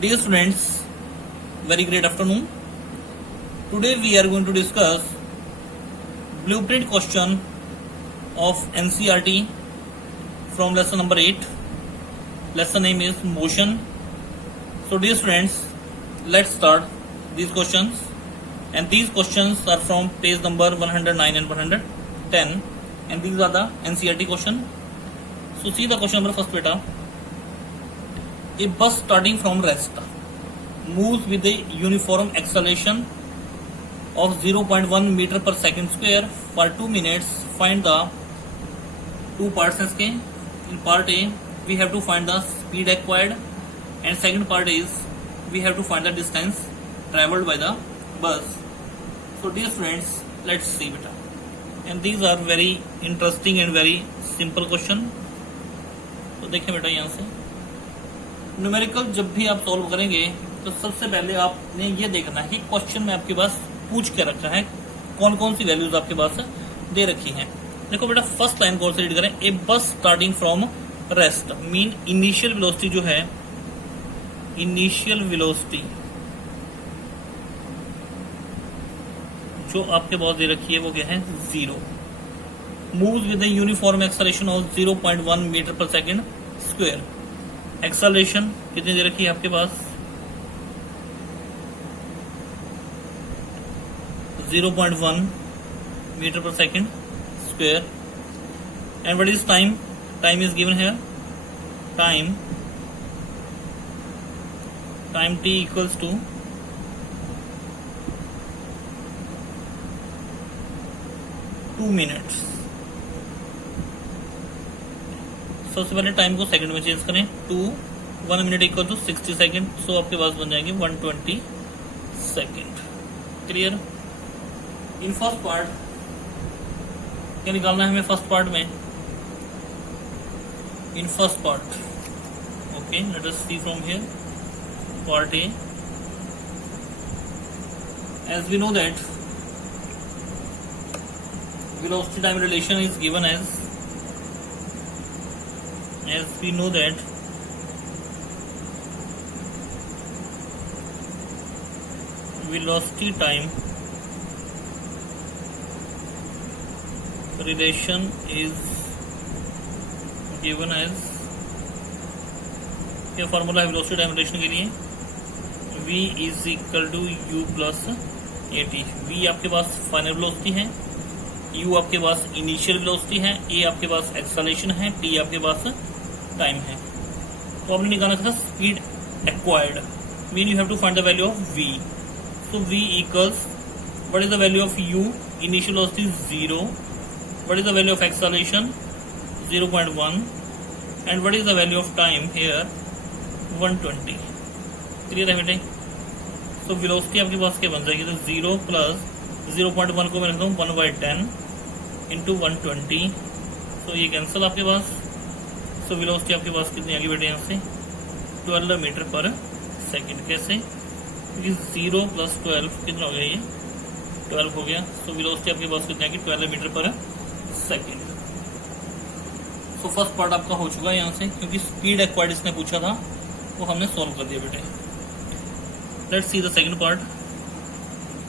Dear students, very great afternoon. Today we are going to discuss blueprint question of NCERT from lesson number 8. Lesson name is motion. So dear students, let's start these questions, and these questions are from page number 109 and 110, and these are the NCERT question. So see the question number first, beta. A bus starting from rest moves with a uniform acceleration of 0.1 meter per second square for 2 minutes. Find the two parts इसके. In part A, we have to find the speed acquired, and second part is we have to find the distance traveled by the bus. So dear students, let's see beta. And these are very interesting and very simple question. तो देखिए बेटा, यहाँ से numerical जब भी आप solve करेंगे तो सबसे पहले आपने ये देखना है कि क्वेश्चन में आपके पास पूछ के रखा है कौन कौन सी वैल्यूज आपके पास दे रखी हैं. देखो बेटा, फर्स्ट लाइन कौन से रीड करें. ए बस starting from rest mean initial velocity जो है, इनिशियल वेलोसिटी जो आपके पास दे रखी है वो क्या है, 0. Moves with a uniform acceleration of 0.1 meter पर सेकेंड स्क्वायर. एक्सेलरेशन कितनी दे रखी है आपके पास, 0.1 मीटर पर second square. And what is time. Time is given here. Time t equals to 2 minutes. सबसे पहले टाइम को सेकंड में चेंज करें. 1 minute equal to 60 second. So आपके पास बन जाएंगे 120 second. Clear. In first part क्या निकालना है हमें फर्स्ट पार्ट में. In first part, okay, let us see from here. Part A, as we know that velocity time relation is given as we know that velocity time relation is given as, क्या formula है velocity time relation के लिए, v is equal to u plus at. v आपके पास final velocity है, u आपके पास initial velocity है, a आपके पास acceleration है, t आपके पास टाइम है. तो आपने निकालना था speed acquired, mean you have to find the value of v. So v equals, what is the value of u, initial velocity 0, what is the value of acceleration 0.1, and what is the value of time here 120. Clear है बेटे. तो velocity आपके पास क्या बन जाएगी, तो 0 plus 0.1 को मैं रखता हूँ 1/10 इंटू 120. तो ये कैंसिल आपके पास. तो वेलोसिटी आपके पास कितनी आ गई बेटे, यहाँ से 12 मीटर पर सेकंड. कैसे, क्योंकि 0 प्लस 12 कितना हो गया, ये 12 हो गया. तो वेलोसिटी आपके पास कितनी आ गई, 12 मीटर पर सेकंड. तो फर्स्ट पार्ट आपका हो चुका है यहाँ से, क्योंकि स्पीड एक्वायर्ड इसने पूछा था वो हमने सॉल्व कर दिया बेटे. Let's see the second part,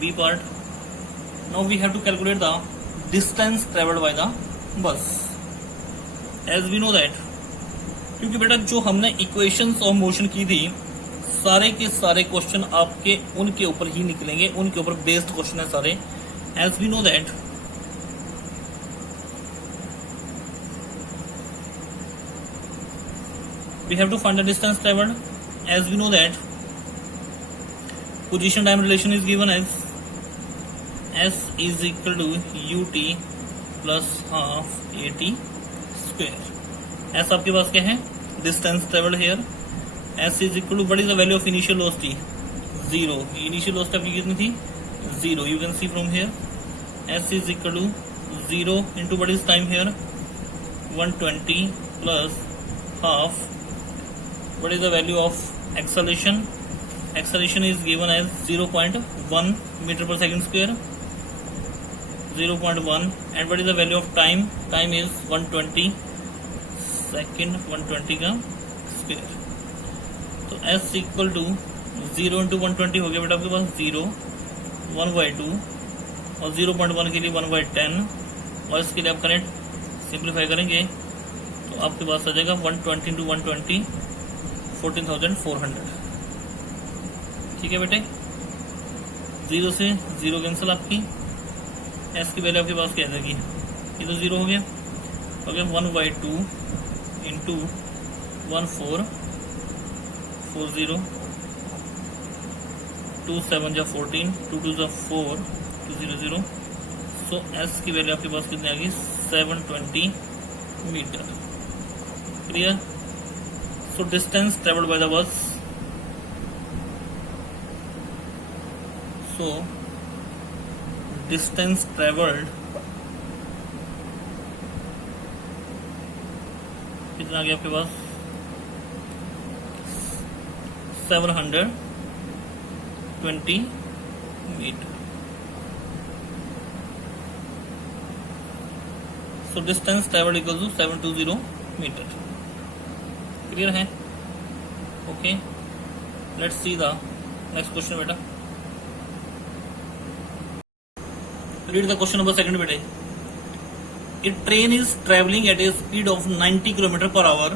B part. Now we have to calculate the distance travelled by the bus. As we know that, क्योंकि बेटा जो हमने इक्वेशंस ऑफ मोशन की थी, सारे के सारे क्वेश्चन आपके उनके ऊपर ही निकलेंगे, उनके ऊपर बेस्ड क्वेश्चन है सारे. As we know that we have to find the distance traveled. As we know that position time relation is given as s is equal to ut plus half at square. s आपके पास क्या है, distance traveled here. s is equal to, what is the value of initial velocity, 0. initial velocity आपकी कितनी थी, 0. you can see from here s is equal to 0 into what is time here, 120 plus half. What is the value of acceleration? Acceleration is given as 0.1 meter per second square. 0.1. And what is the value of time? Time is 120 second, 120 का square. तो s equal to 0 into 120 हो गया बेटा आपके पास 0, 1/2 और 0.1 के लिए 1/10 और इसके लिए आप करेंट सिंप्लीफाई करेंगे तो आपके पास आ जाएगा 120 इंटू 120 14,400। ठीक है बेटे, 0 से 0 कैंसिल, आपकी s की वैल्यू आपके पास क्या आ जाएगी, ये तो 0 हो गया 1/2 इंटू 1440 2 7 जा 14 2 2 जा 4 200। सो s की वैल्यू आपके पास कितनी आ गई 720 metre. Clear. So distance travelled by the bus, so distance travelled कितना आ गया आपके पास 720 metre. So distance travelled equal to 720 metre. Clear है? Okay, let's see the next question बेटा। Read the question number second बेटे। A train is traveling at a speed of 90 km per hour.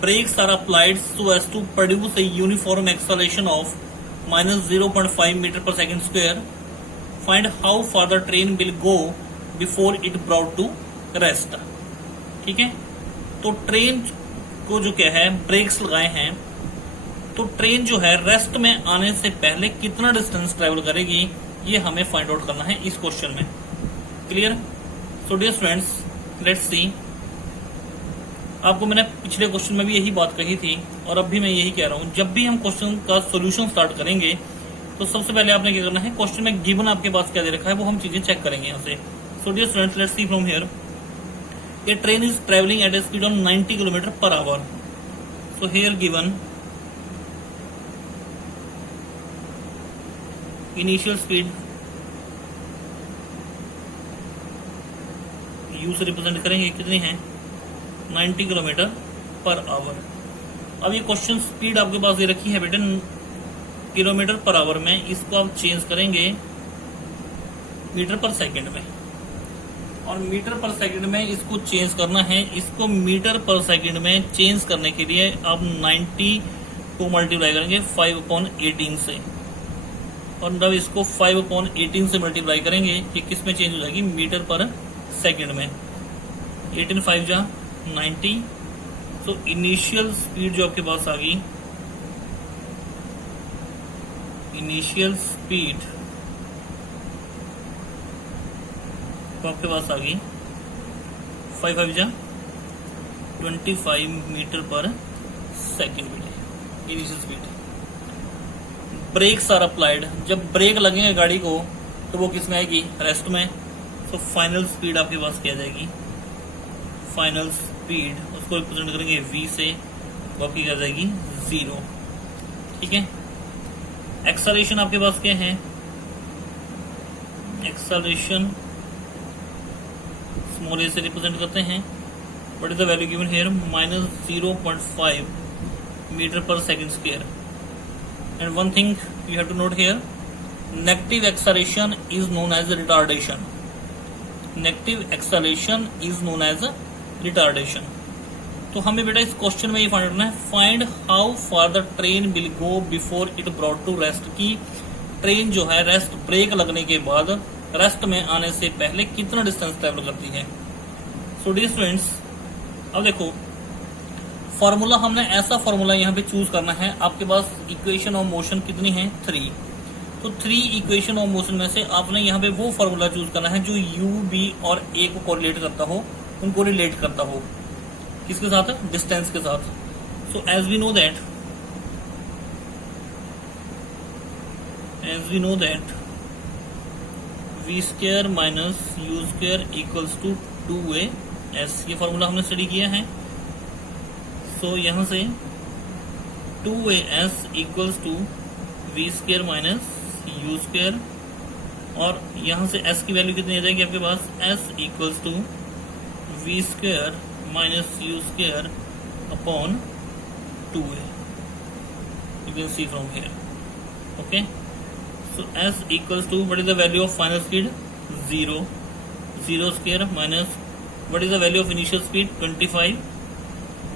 Brakes are applied so as to produce a uniform acceleration of minus 0.5 meter per second square. Find how far the train will go before it brought to rest. ठीक है, तो train को जो क्या है breaks लगाए हैं, तो ट्रेन जो है रेस्ट में आने से पहले कितना डिस्टेंस ट्रेवल करेगी ये हमें फाइंड आउट करना है इस क्वेश्चन में। Clear. So dear students, let's see. आपको मैंने पिछले क्वेश्चन में भी यही बात कही थी और अब भी मैं यही कह रहा हूं, जब भी हम क्वेश्चन का सॉल्यूशन स्टार्ट करेंगे तो सबसे पहले आपने क्या करना है, क्वेश्चन में गिवन आपके पास क्या दे रखा है वो हम चीजें चेक करेंगे यहाँ से। So dear students, let's see from here. A train is travelling at a speed of 90 kilometer पर hour. So here given initial speed u से रिप्रेजेंट करेंगे, कितनी है 90 किलोमीटर पर आवर। अब ये क्वेश्चन स्पीड आपके पास दे रखी है बेटे किलोमीटर पर आवर में, इसको आप चेंज करेंगे मीटर पर सेकंड में, और मीटर पर सेकंड में इसको चेंज करना है। इसको मीटर पर सेकंड में चेंज करने के लिए आप 90 को मल्टीप्लाई करेंगे 5/18 से, और जब इसको 5/18 से मल्टीप्लाई करेंगे कि किस में चेंज हो जाएगी, मीटर पर सेकंड में। 18 5 जा 90। तो इनिशियल स्पीड जो आपके पास आ गई, इनिशियल स्पीड तो आपके पास आ गई 5 5 जा 25 मीटर पर सेकंड में initial speed. Brakes are applied, जब ब्रेक लगेंगे गाड़ी को तो वो किस में आएगी, रेस्ट में। तो फाइनल स्पीड आपके पास क्या जाएगी, फाइनल स्पीड उसको रिप्रेजेंट करेंगे v से, वो आपकी क्या जाएगी 0। ठीक है। एक्सेलरेशन आपके पास क्या है, एक्सेलरेशन स्मॉल ए से रिप्रेजेंट करते हैं। What is the value given here, -0.5 metre पर second square. And one thing you have to note here, negative acceleration is known as retardation. Negative acceleration is known as retardation. तो हमें बेटा इस question में ये find करना है, find how far the train will go before it brought to rest, की train जो है रेस्ट ब्रेक लगने के बाद रेस्ट में आने से पहले कितना डिस्टेंस ट्रेवल करती है। सो डियर स्टूडेंट्स, अब देखो फॉर्मूला, हमने ऐसा फॉर्मूला यहाँ पे चूज करना है। आपके पास इक्वेशन ऑफ मोशन कितनी है 3, तो 3 इक्वेशन ऑफ मोशन में से आपने यहाँ पे वो फॉर्मूला चूज करना है जो u, b और a को कोरिलेट करता हो, उनको रिलेट करता हो किसके साथ, डिस्टेंस के साथ। So as we know that v square minus u square equals to 2as, ये फॉर्मूला हमने स्टडी किया है। सो यहाँ से 2as equals to v square minus u square, और यहाँ से s की वैल्यू कितनी आ जाएगी आपके पास, s equals to v square minus u square upon 2a। can see from here. Okay, so s equals to, what is the value of final speed? 0 square minus what is the value of initial speed? 25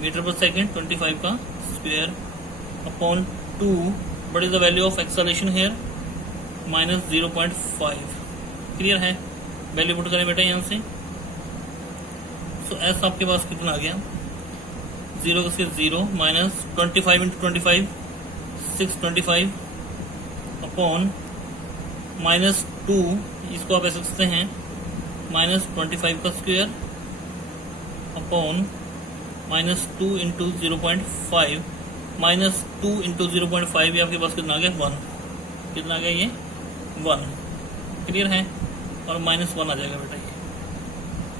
meter per second, 25 का square upon 2, what is the value of acceleration here? minus 0.5. Clear है? Value put करें बेटा यहाँ से। सो S आपके पास कितना आ गया? 0 का 0 माइनस 25 इंटू 25 625 अपॉन माइनस 2, इसको आप ऐसे लिखते हैं माइनस 25 का square upon minus 2 into 0.5 minus 2 into 0.5, ये आपके पास कितना आ गया? 1। कितना आ गया ये? 1। क्लियर है? और माइनस 1 आ जाएगा बेटा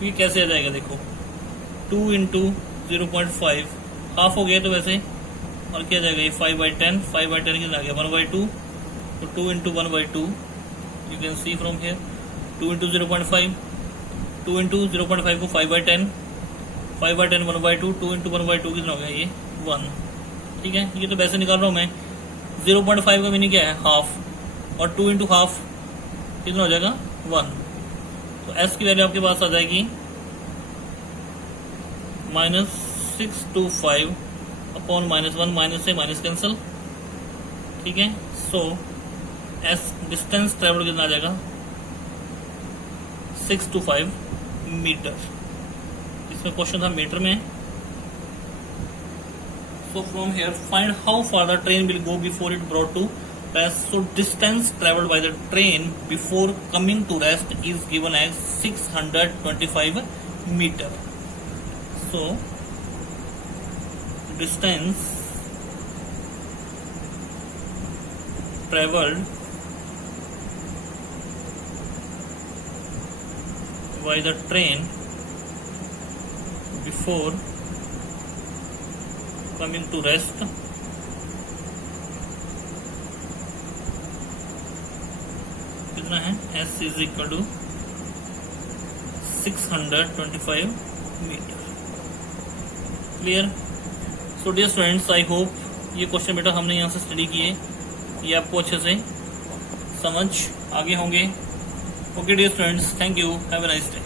ये कैसे आ जाएगा? देखो 2 इंटू 0.5 हाफ हो गया तो वैसे, और क्या आ जाएगा ये? 5/10 5/10 कितना आ गया? 1/2। तो 2 into 1/2 you can see from here. 2 into 0.5 2 into 0.5 को 5/10 5/10 1/2 2 इंटू 1/2 कितना हो गया ये? 1। ठीक है, ये तो वैसे निकाल रहा हूँ मैं। 0.5 का मीनिंग क्या है? हाफ, और 2 इंटू हाफ कितना हो जाएगा? 1। तो s की वैल्यू आपके पास आ जाएगी -625 अपॉन -1, माइनस से माइनस कैंसिल। ठीक है, सो s डिस्टेंस ट्रेवल कितना आ जाएगा? 625 मीटर। इसमें क्वेश्चन था मीटर में। So from here find how far the train will go before it brought to rest. So distance traveled by the train before coming to rest is given as 625 meter. So distance traveled by the train before coming to rest कितना है? s is equal to 625 meter. Clear? So dear students, I hope ये question बेटा हमने यहाँ से study किए, ये आपको अच्छे से समझ आगे होंगे। Okay dear students, thank you, have a nice day.